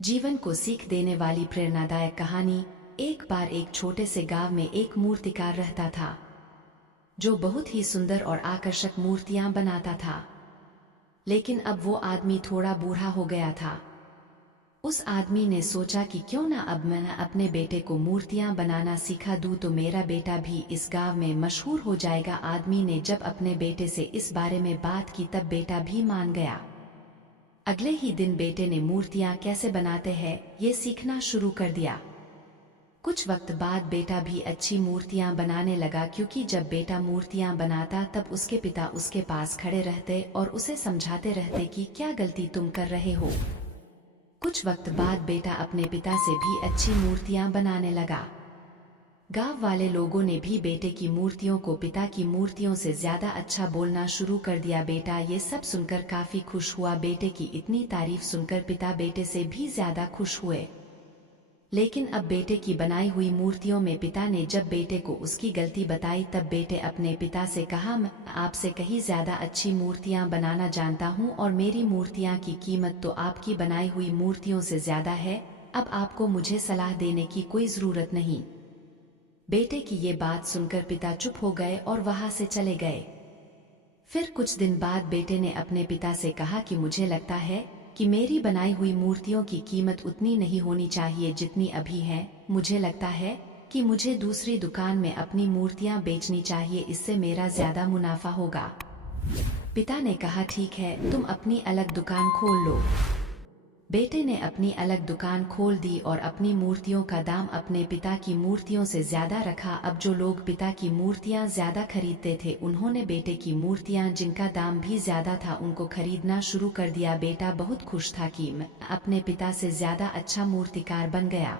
जीवन को सीख देने वाली प्रेरणादायक कहानी। एक बार एक छोटे से गांव में एक मूर्तिकार रहता था जो बहुत ही सुंदर और आकर्षक मूर्तियां बनाता था। लेकिन अब वो आदमी थोड़ा बूढ़ा हो गया था। उस आदमी ने सोचा कि क्यों ना अब मैं अपने बेटे को मूर्तियां बनाना सिखा दूं तो मेरा बेटा भी इस गांव में मशहूर हो जाएगा। आदमी ने जब अपने बेटे से इस बारे में बात की तब बेटा भी मान गया। अगले ही दिन बेटे ने मूर्तियां कैसे बनाते हैं ये सीखना शुरू कर दिया। कुछ वक्त बाद बेटा भी अच्छी मूर्तियां बनाने लगा, क्योंकि जब बेटा मूर्तियां बनाता तब उसके पिता उसके पास खड़े रहते और उसे समझाते रहते कि क्या गलती तुम कर रहे हो। कुछ वक्त बाद बेटा अपने पिता से भी अच्छी मूर्तियां बनाने लगा। गांव वाले लोगों ने भी बेटे की मूर्तियों को पिता की मूर्तियों से ज्यादा अच्छा बोलना शुरू कर दिया। बेटा ये सब सुनकर काफी खुश हुआ। बेटे की इतनी तारीफ सुनकर पिता बेटे से भी ज्यादा खुश हुए। लेकिन अब बेटे की बनाई हुई मूर्तियों में पिता ने जब बेटे को उसकी गलती बताई तब बेटे अपने पिता से कहा, मैं आपसे कहीं ज्यादा अच्छी मूर्तियां बनाना जानता हूं और मेरी मूर्तियां की कीमत तो आपकी बनाई हुई मूर्तियों से ज्यादा है। अब आपको मुझे सलाह देने की कोई जरूरत नहीं। बेटे की ये बात सुनकर पिता चुप हो गए और वहां से चले गए। फिर कुछ दिन बाद बेटे ने अपने पिता से कहा कि मुझे लगता है कि मेरी बनाई हुई मूर्तियों की कीमत उतनी नहीं होनी चाहिए जितनी अभी है। मुझे लगता है कि मुझे दूसरी दुकान में अपनी मूर्तियां बेचनी चाहिए, इससे मेरा ज्यादा मुनाफा होगा। पिता ने कहा, ठीक है, तुम अपनी अलग दुकान खोल लो। बेटे ने अपनी अलग दुकान खोल दी और अपनी मूर्तियों का दाम अपने पिता की मूर्तियों से ज्यादा रखा। अब जो लोग पिता की मूर्तियां ज्यादा खरीदते थे उन्होंने बेटे की मूर्तियां जिनका दाम भी ज्यादा था उनको खरीदना शुरू कर दिया। बेटा बहुत खुश था कि मैं अपने पिता से ज्यादा अच्छा मूर्तिकार बन गया।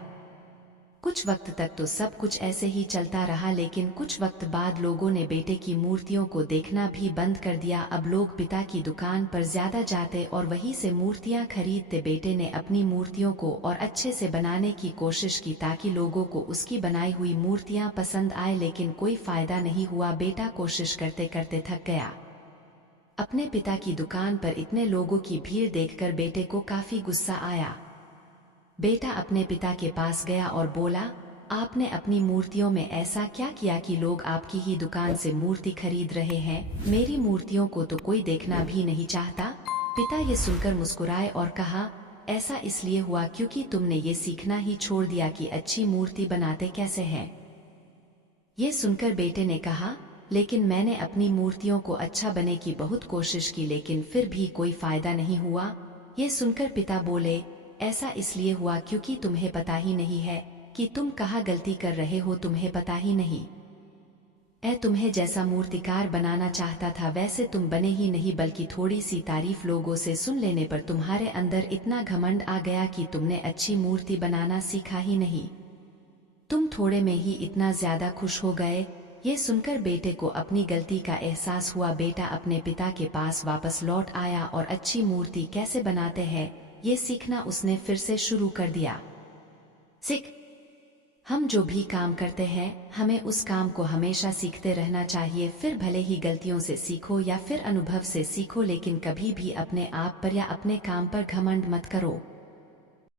कुछ वक्त तक तो सब कुछ ऐसे ही चलता रहा, लेकिन कुछ वक्त बाद लोगों ने बेटे की मूर्तियों को देखना भी बंद कर दिया। अब लोग पिता की दुकान पर ज्यादा जाते और वहीं से मूर्तियां खरीदते। बेटे ने अपनी मूर्तियों को और अच्छे से बनाने की कोशिश की ताकि लोगों को उसकी बनाई हुई मूर्तियां पसंद आए, लेकिन कोई फायदा नहीं हुआ। बेटा कोशिश करते करते थक गया। अपने पिता की दुकान पर इतने लोगों की भीड़ देखकर बेटे को काफी गुस्सा आया। बेटा अपने पिता के पास गया और बोला, आपने अपनी मूर्तियों में ऐसा क्या किया कि लोग आपकी ही दुकान से मूर्ति खरीद रहे हैं? मेरी मूर्तियों को तो कोई देखना भी नहीं चाहता। पिता ये सुनकर मुस्कुराए और कहा, ऐसा इसलिए हुआ क्योंकि तुमने ये सीखना ही छोड़ दिया कि अच्छी मूर्ति बनाते कैसे हैं। ये सुनकर बेटे ने कहा, लेकिन मैंने अपनी मूर्तियों को अच्छा बने की बहुत कोशिश की, लेकिन फिर भी कोई फायदा नहीं हुआ। ये सुनकर पिता बोले, ऐसा इसलिए हुआ क्योंकि तुम्हें पता ही नहीं है कि तुम कहाँ गलती कर रहे हो। तुम्हें पता ही नहीं तुम्हें जैसा मूर्तिकार बनाना चाहता था वैसे तुम बने ही नहीं, बल्कि थोड़ी सी तारीफ लोगों से सुन लेने पर तुम्हारे अंदर इतना घमंड आ गया कि तुमने अच्छी मूर्ति बनाना सीखा ही नहीं। तुम थोड़े में ही इतना ज्यादा खुश हो गए। ये सुनकर बेटे को अपनी गलती का एहसास हुआ। बेटा अपने पिता के पास वापस लौट आया और अच्छी मूर्ति कैसे बनाते हैं ये सीखना उसने फिर से शुरू कर दिया। सीख, हम जो भी काम करते हैं हमें उस काम को हमेशा सीखते रहना चाहिए। फिर भले ही गलतियों से सीखो या फिर अनुभव से सीखो, लेकिन कभी भी अपने आप पर या अपने काम पर घमंड मत करो।